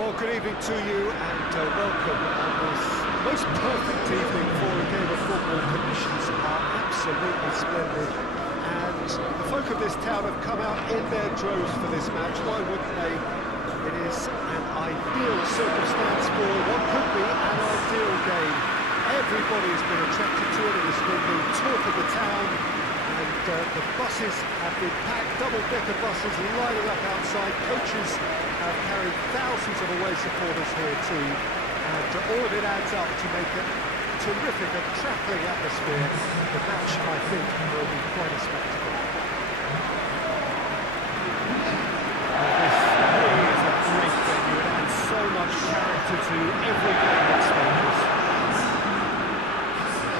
Well, good evening to you and welcome on this most perfect evening for a game of football. Conditions are absolutely splendid and the folk of this town have come out in their droves for this match. Why wouldn't they? It is an ideal circumstance for what could be an ideal game. Everybody's been attracted to it. It has been the talk of the town. And the buses have been packed, double-decker buses lining up outside. Coaches have carried thousands of away supporters here too, and all of it adds up to make it a terrific and crackling atmosphere. The match, I think, will be quite a spectacle. This really is a great venue. It adds so much character to every game that stages.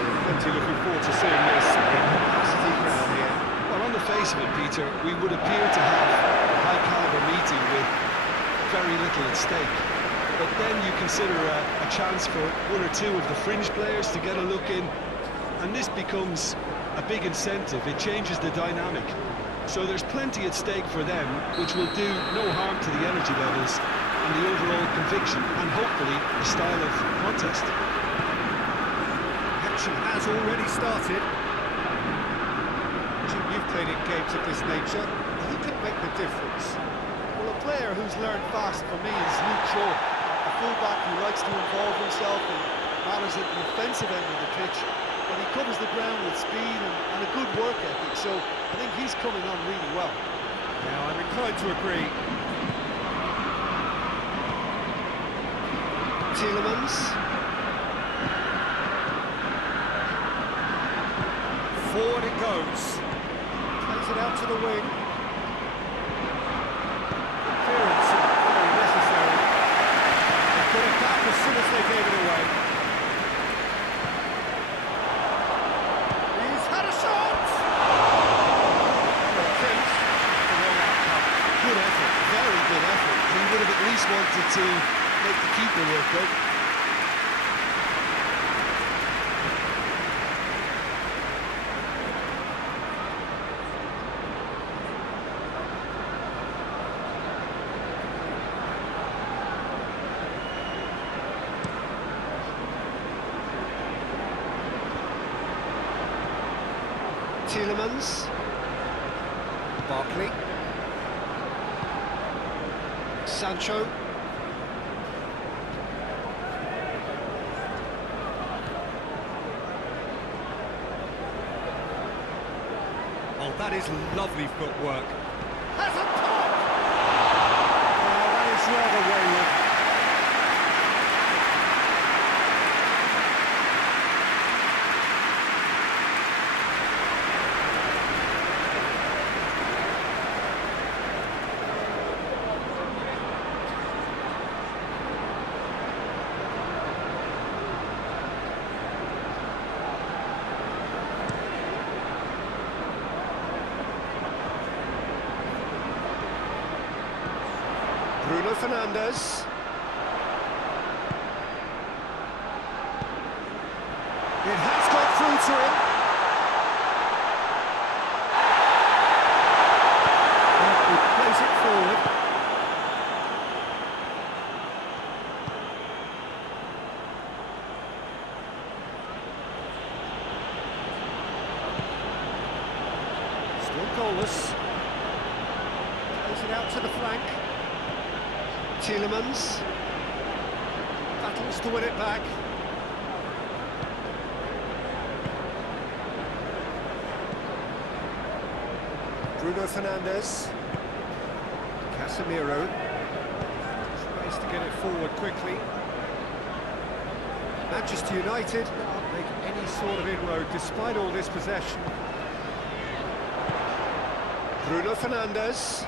Plenty looking forward to seeing this in capacity ground here. Well, on the face of it, Peter, we would appear to have a high-caliber meeting with very little at stake. But then you consider a chance for one or two of the fringe players to get a look in, and this becomes a big incentive. It changes the dynamic. So there's plenty at stake for them, which will do no harm to the energy levels and the overall conviction, and hopefully the style of contest. Action has already started. Jim, you've played in games of this nature. Who can make the difference? Well, a player who's learned fast for me is Luke Shaw, a fullback who likes to involve himself in matters at the offensive end of the pitch, but he covers the ground with speed and a good work ethic, so I think he's coming on really well. Now, I'm inclined to agree. Tielemans. Forward it goes. Plays it out to the wing. Clearance very necessary. They put it back as soon as they gave it away. He's had a shot! Attempt, the wrong outcome. Good effort, very good effort. He would have at least wanted to make the keeper work, though. Tielemans, Barkley, Sancho, oh, that is lovely footwork. Has a pop! Oh, that is rather wayward. Bruno Fernandes. It has got through to him. He plays it forward. Still goalless. Plays it out to the flank. Tielemans battles to win it back. Bruno Fernandes. Casemiro. Tries to get it forward quickly. Manchester United can't make any sort of inroad despite all this possession. Bruno Fernandes.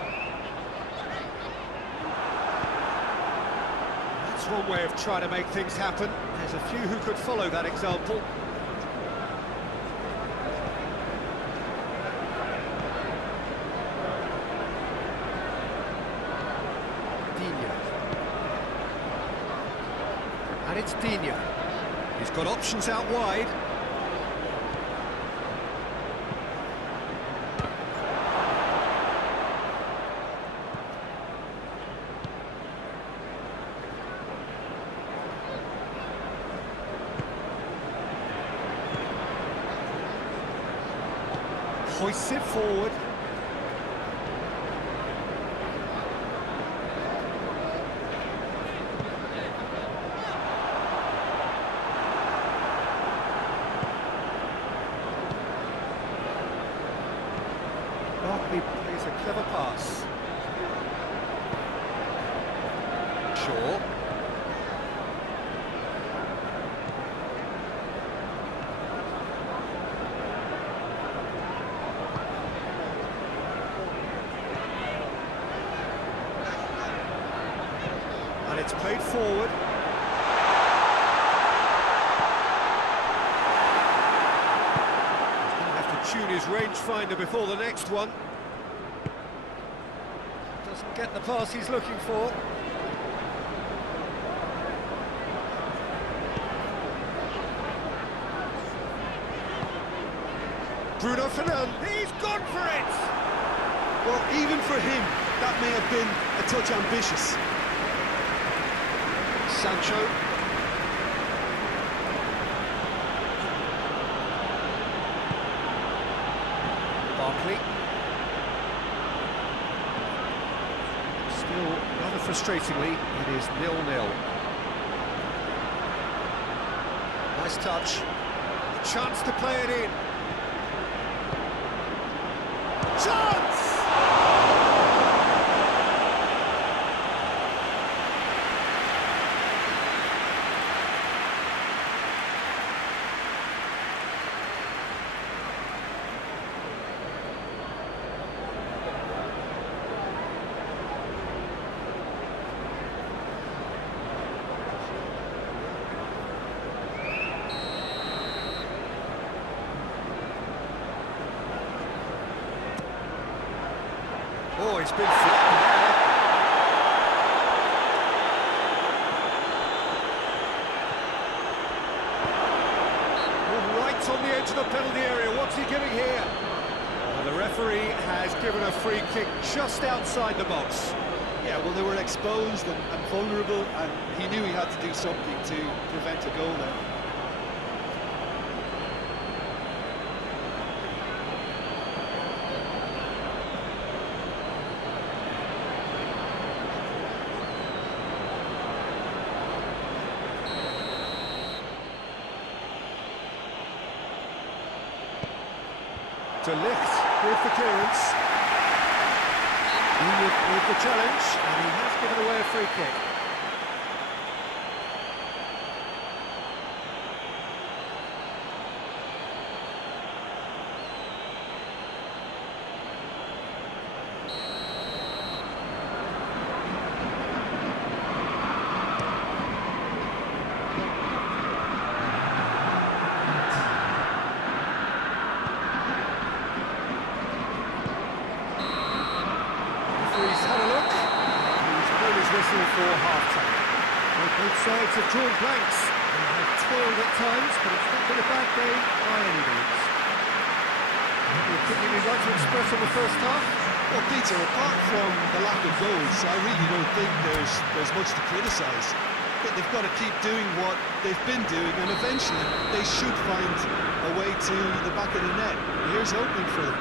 One way of trying to make things happen. There's a few who could follow that example. Digne. And it's Digne. He's got options out wide. Hoists it forward. Barkley plays a clever pass. Shaw. And it's played forward. He's going to have to tune his rangefinder before the next one. Doesn't get the pass he's looking for. Bruno Fernandes, he's gone for it! Well, even for him, that may have been a touch ambitious. Sancho. Barkley. Still, rather frustratingly, it is 0-0. Nice touch. A chance to play it in. Chance! Oh, he's been flattened there. Oh, right on the edge of the penalty area. What's he giving here? Well, the referee has given a free kick just outside the box. Yeah, well, they were exposed and vulnerable, and he knew he had to do something to prevent a goal there. De Ligt with the clearance. With the challenge, and he has given away a free kick. For half-time. Well, both sides have drawn blanks and have toiled at times, but it's not been a bad day by any means. Any opinion you'd like to express on the first half? Well, Peter, apart from the lack of goals, I really don't think there's much to criticise. They've got to keep doing what they've been doing, and eventually they should find a way to the back of the net. Here's hoping for them.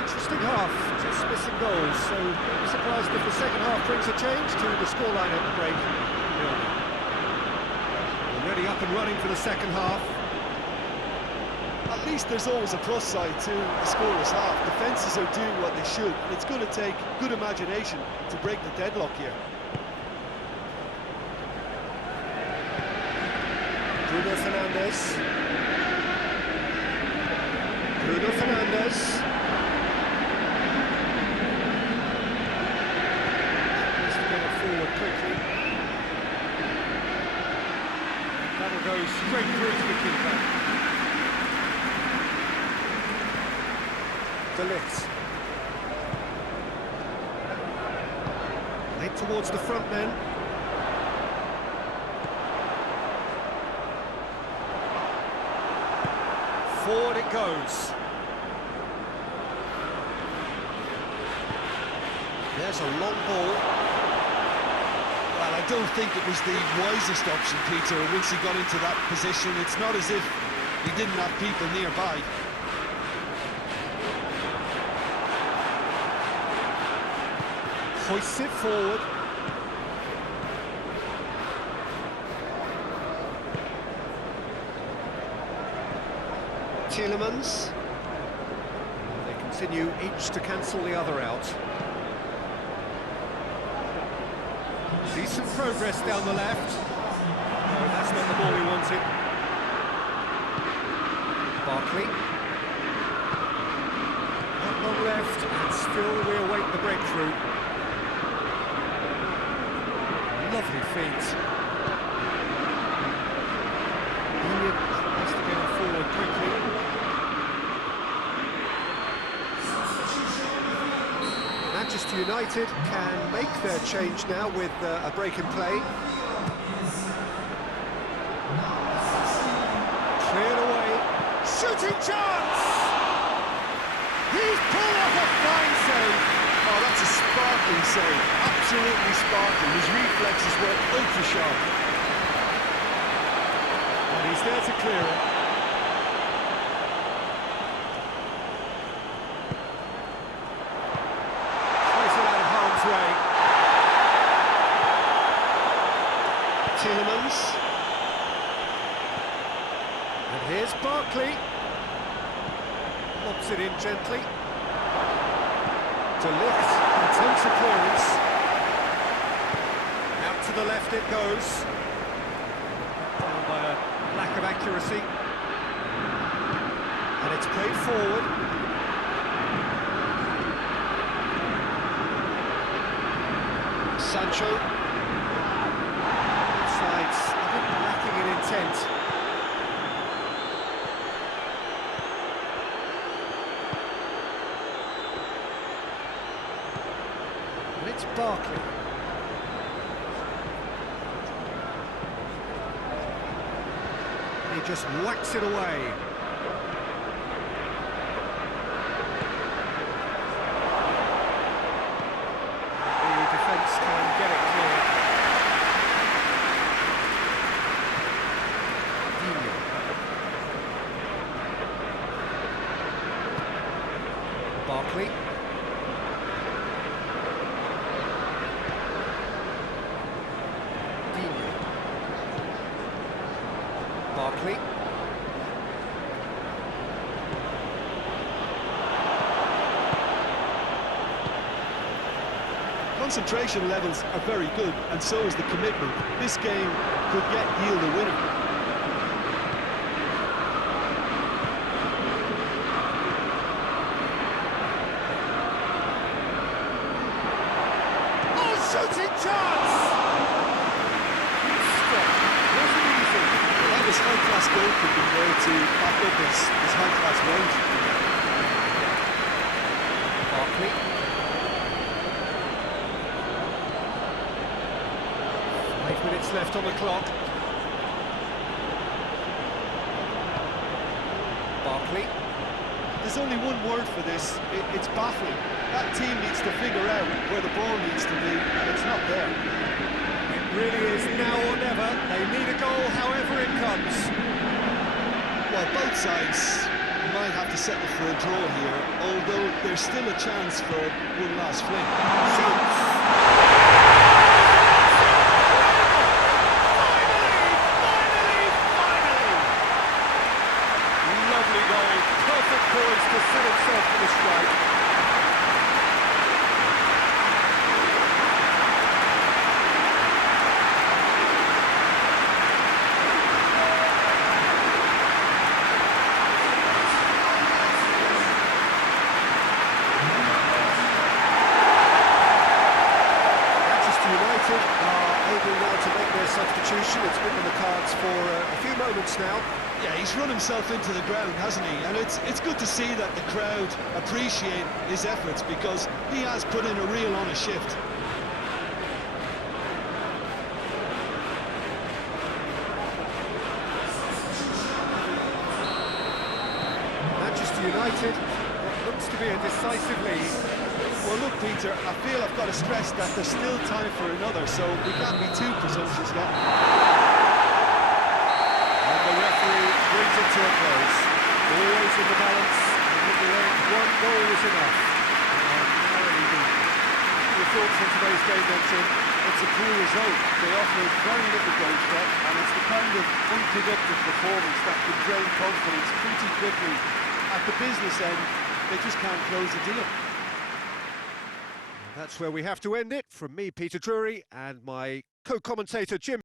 Interesting half, just missing goals, so don't be surprised if the second half brings a change to the scoreline at the break. Already up and running for the second half. At least there's always a plus side to the scoreless half. Defences are doing what they should, and it's going to take good imagination to break the deadlock here. Bruno Fernandes. Bruno Fernandes. Forward quickly. That'll go straight through to the keeper. De Ligt. Played towards the front men. Forward it goes. There's a long ball. Well, I don't think it was the wisest option, Peter, once he got into that position. It's not as if he didn't have people nearby. Hoists it forward. Tielemans. They continue each to cancel the other out. Decent progress down the left. No, that's not the ball he wanted. Barkley. Not long left, and still we await the breakthrough. Lovely feet. Union has to get him forward quickly. Manchester United can make their change now with a break in play. Cleared away. Shooting chance! He's pulled off a fine save. Oh, that's a sparkling save. Absolutely sparkling. His reflexes were ultra sharp. And he's there to clear it. Plays it out of harm's way. Tielemans. And here's Barkley. Lobs it in gently. De Ligt attempts a clearance. Out to the left it goes. Down by a lack of accuracy. And it's played forward. Sancho. Sides a bit lacking in intent. And it's Barkley. He just whacks it away. The defence can get it clear. Digne. Barkley. Digne. Barkley. Concentration levels are very good, and so is the commitment. This game could yet yield a winner. Oh, shooting chance! Stop. Wasn't easy. That was high-class goalkeeping there to back up his high-class range. Barkley. 5 minutes left on the clock. Barkley. There's only one word for this. It's baffling. That team needs to figure out where the ball needs to be, and it's not there. It really is now or never. They need a goal however it comes. Well, both sides might have to settle for a draw here, although there's still a chance for one last fling. Lovely goal. Perfect poise to set himself for the strike. United are able now to make their substitution. It's been on the cards for a few moments now. Yeah, he's run himself into the ground, hasn't he? And it's good to see that the crowd appreciate his efforts, because he has put in a real honest shift. Manchester United, what looks to be a decisive lead. Well, look, Peter, I feel I've got to stress that there's still time for another, so we can't be too presumptuous yet. And the referee brings it to a close. Always in the balance, and in the end, one goal was enough. And narrowly beaten. The thoughts on today's game then, Tim? It's a poor result. They offered very little goal threat, and it's the kind of unproductive performance that can drain confidence pretty quickly. At the business end, they just can't close the deal. That's where we have to end it. From me, Peter Drury, and my co-commentator, Jim.